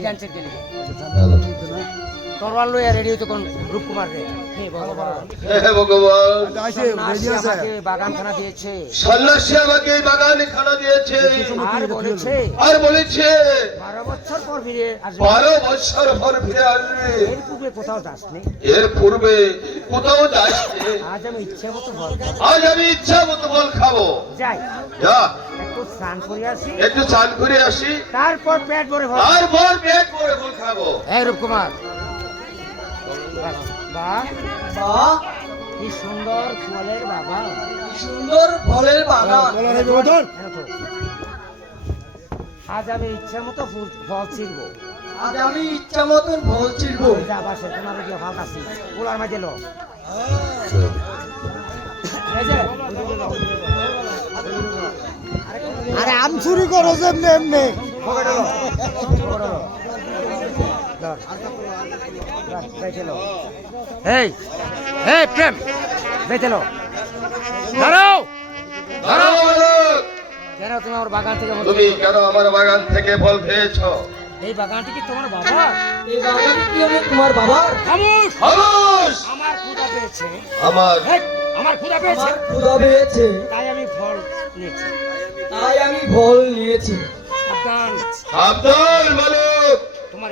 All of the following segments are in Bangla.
ডিগানছেন কেন তরোয়াল লইয়া রেডি হইতো কোন রূপকুমার রে হে ভগবান হে ভগবান আমাকে বাগানখানা দিয়েছে সন্ন্যাসী আমাকে এই বাগানখানা দিয়েছে আর বলেছে 12 বছর পর ফিরে আসবে 12 বছর পর ফিরে আসবে এর পূর্বে কোথাও যাসনি এর পূর্বে কোথাও যাসনি আজ আমি ইচ্ছা মতো ফল খাবো যাই যা একটু স্নান করে আসি তারপর পেট ভরে ফল খাবো এই রূপকুমার বাহ বাহ কি সুন্দর ফলের বাগান আজ আমি ইচ্ছা মতো ফল ছিড়বো যাবা সে তোমার যে ফল কাছি পোলার মাঝে লো আরে আম চুরি করো যেমনি এমনি এই এই প্রেম বেচেলো দাঁড়াও দাঁড়াও কেন তুমি আমার বাগান থেকে তুমি কেন আমার বাগান থেকে ফল খেয়েছো এই বাগানটি কি তোমার বাবা তোমার বাবা খামোশ খামোশ আমার ক্ষুধা পেয়েছে আমার ক্ষুধা পেয়েছে তাই আমি ফল নিয়েছি সাবধান মালিক তোমার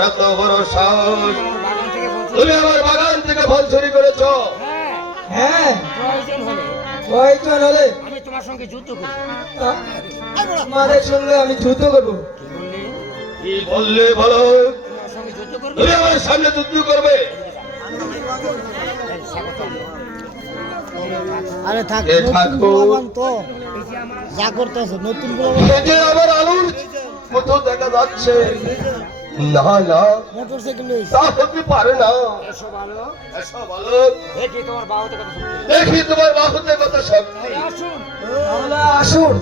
এত বড় সাহস বাগান থেকে তুমি আমার বাগান থেকে ফল চুরি করেছো হ্যাঁ প্রয়োজন হলে আমি আমি তোমার সঙ্গে যুদ্ধ করব তোমাদের সঙ্গে আমি যুদ্ধ করবো কি বললে বলো তোমার সঙ্গে যুদ্ধ করব তুমি আমার সামনে যুদ্ধ করবে আরে থাক এ নতুন থাকো। পোলাপান তো যা করতেছে নতুন পোলাপান এই যে আমার আলুর মতো দেখা যাচ্ছে না মোটরসাইকেল তা হতে পারে না এসো ভালো এসো বলো দেখি তোমার বাবাতে কথা শুনতে দেখি তোমার বাহুতে কত শক্তি আসুন আসুন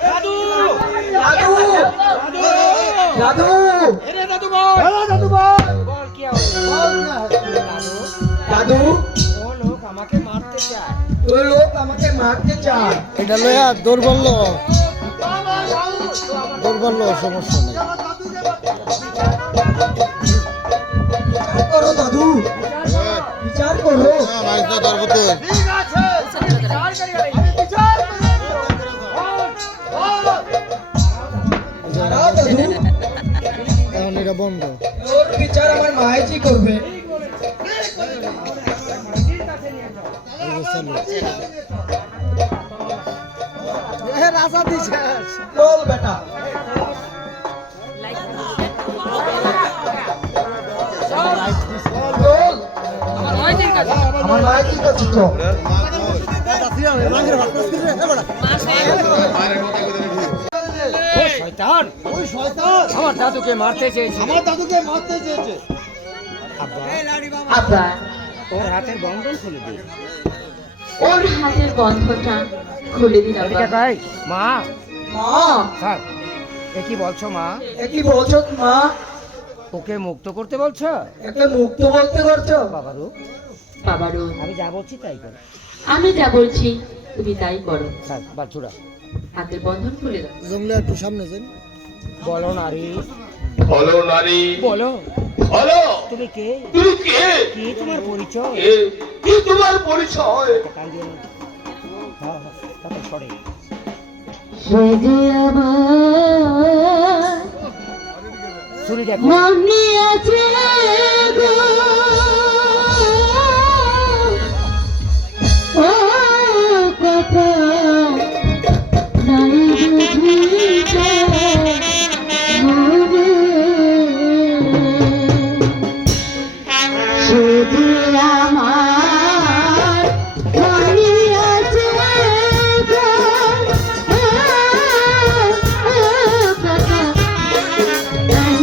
দাদু দাদু এরে দাদু বল দাদু বল বল কি দাদু দাদু ও লোক আমাকে মারতে চায় ওই লোক আমাকে মারতে চায় এটা লইয়া দুর্বল সমস্যা নেই করো দাদু বিচার করো ঠিক আছে বিচার করি দাঁড়াও দাদু এখন এটা বন্ধ ওর বিচার আমার মাইজি করবে রাজা দিছে বল বেটা আমার মাইজি করছি তো শয়তান ওই শয়তান আমার দাদুকে মারতে চেয়েছে আব্বা ওর হাতের বন্ধন খুলে দিই ওর হাতের বন্ধনটা খুলে দিন আব্বা তাই মা মা স্যার এ কি বলছো মা কি বলছো মা ওকে মুক্ত করতে বলছো একে মুক্ত বলতে করছো বাবারু বাবারও আমি যা বলছি তাই করো আমি যা বলছি তুমি তাই করো স্যার বাচ্চুরা হাতের বন্ধন খুলে দাও জঙ্গলে একটু সামনে যান বলো নারী বলো নারী বলো বলো তুমি কে তুমি কে কি তোমার পরিচয় কি তোমার পরিচয় কান দিয়ে নাও। হ্যাঁ তারপর সরে সে যে আমার শুনি দেখো মনে আছে গো ও কথা নাই বুঝিতে মনে সে যে আমার মনে আছে গো কথা নাই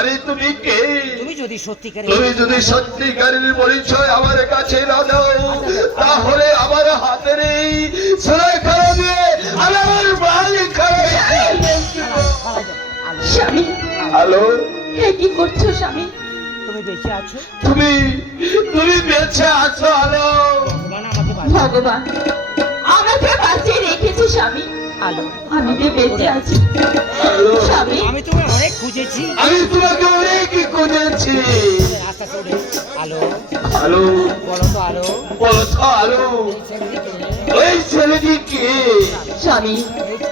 নারী তুমি কে? তুমি যদি সত্যিকারের তুমি যদি সত্যিকারের পরিচয় আমার কাছে না দাও, তাহলে আমার হাতের এই সেলাই খাড়া দিয়ে আমি আমার বাড়ি খাড়া। স্বামী, হ্যালো, এ কি করছো স্বামী? তুমি বেঁচে আছো, তুমি তুমি বেঁচে আছো? হ্যালো, ভগবান আমাকে বাঁচাও। ভগবান আমাকে বাঁচিয়ে রেখেছে স্বামী, আলো, আমি যে বেঁচে আছি। হ্যালো, স্বামী, আমি তোমায় অনেক খুঁজেছি, আমি তোমাকে অনেক খুঁজেছি। রাস্তা চলে। আলো, হ্যালো, বলো তো আলো, বলো তো আলো, ওই ছেলেটি কে? স্বামী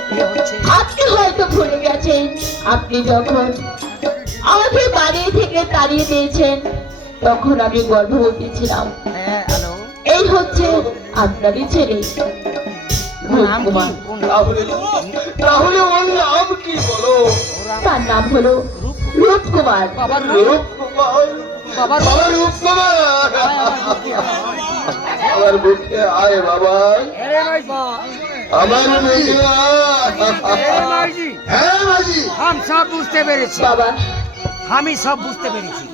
কি হচ্ছে? আপনি হয়তো ভুলে গেছেন, আপনি যখন আমাকে বাড়ি থেকে তাড়িয়ে দিয়েছেন তখন আমি গর্ভবতী ছিলাম। হ্যাঁ আলো, এই হচ্ছে আপনারই ছেলে তোমার নাম কি? রূপকুমার। কোন তাহলে তাহলে ওর নাম কি বলো? তার নাম হলো রূপকুমার। বাবার রূপকুমার, বাবার বাবা রূপকুমার, আমার বুকে আয় বাবা, আরে ভাইজি, আমার বুকে আরে ভাইজি, হ্যাঁ মাঝি, আমি সব বুঝতে পেরেছি, বাবা, আমি সব বুঝতে পেরেছি।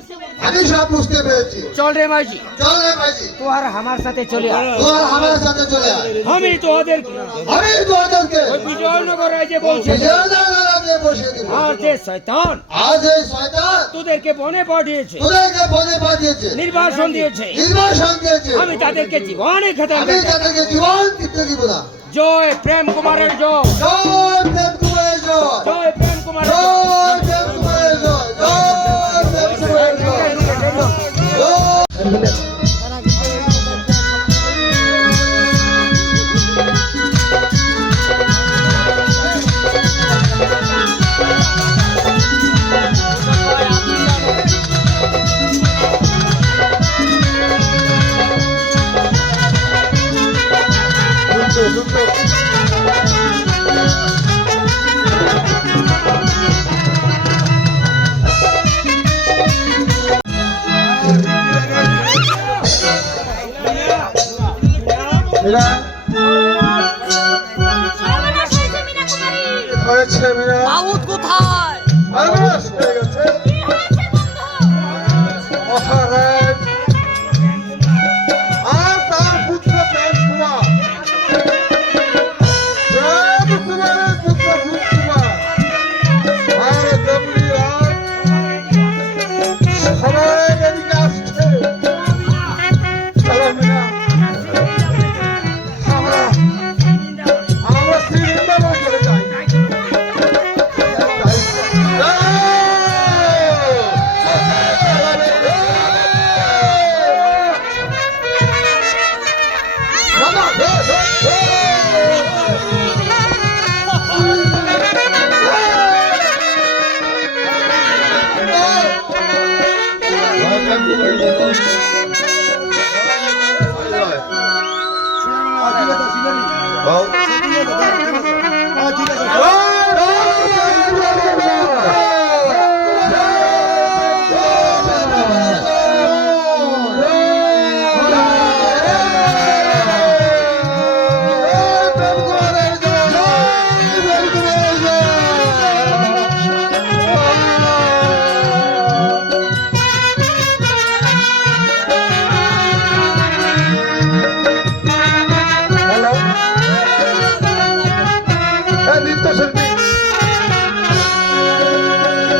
আমি সব বুঝতে পেরেছি। চল রে ভাইজি, চল রে মাঝি, তো আর আমার সাথে চলে আয়। তোর আমার সাথে চলে আয়। আমি তোদের আমি তোদেরকে ওই বিজয়নগর রাজ্যে বলছি, বিজয়নগরে বসিয়ে দিব। আর যে শয়তান আজ এই শয়তান তোদেরকে বনে পাঠিয়েছে, তোদেরকে বনে পাঠিয়েছে, নির্বাসন দিয়েছে, নির্বাসন দিয়েছে। আমি তাদেরকে জীবনে খেতাম। আমি তাদেরকে জীবন দিতে দিব না। জয় প্রেম কুমারের জয়, জয় প্রেম কুমারের জয়, জয় প্রেম কুমারের জয়। জয় প্রেম কুমারের জয়, জয় প্রেম কুমারের জয়, জয়। মীরা, হয়েছে মীরা? মাউদ কোথায়? সর্বনাশ হয়ে গেছে। মহারাজ আর তার পুত্র প্রেম কুমার, প্রেম কুমারের পুত্র ভূপ কুমার আর দেবলীরা সবাই এদিকে আসছে। চলো মীরা, আমরা শ্রীবৃন্দাবন চলে যাই। ঠিক আছে।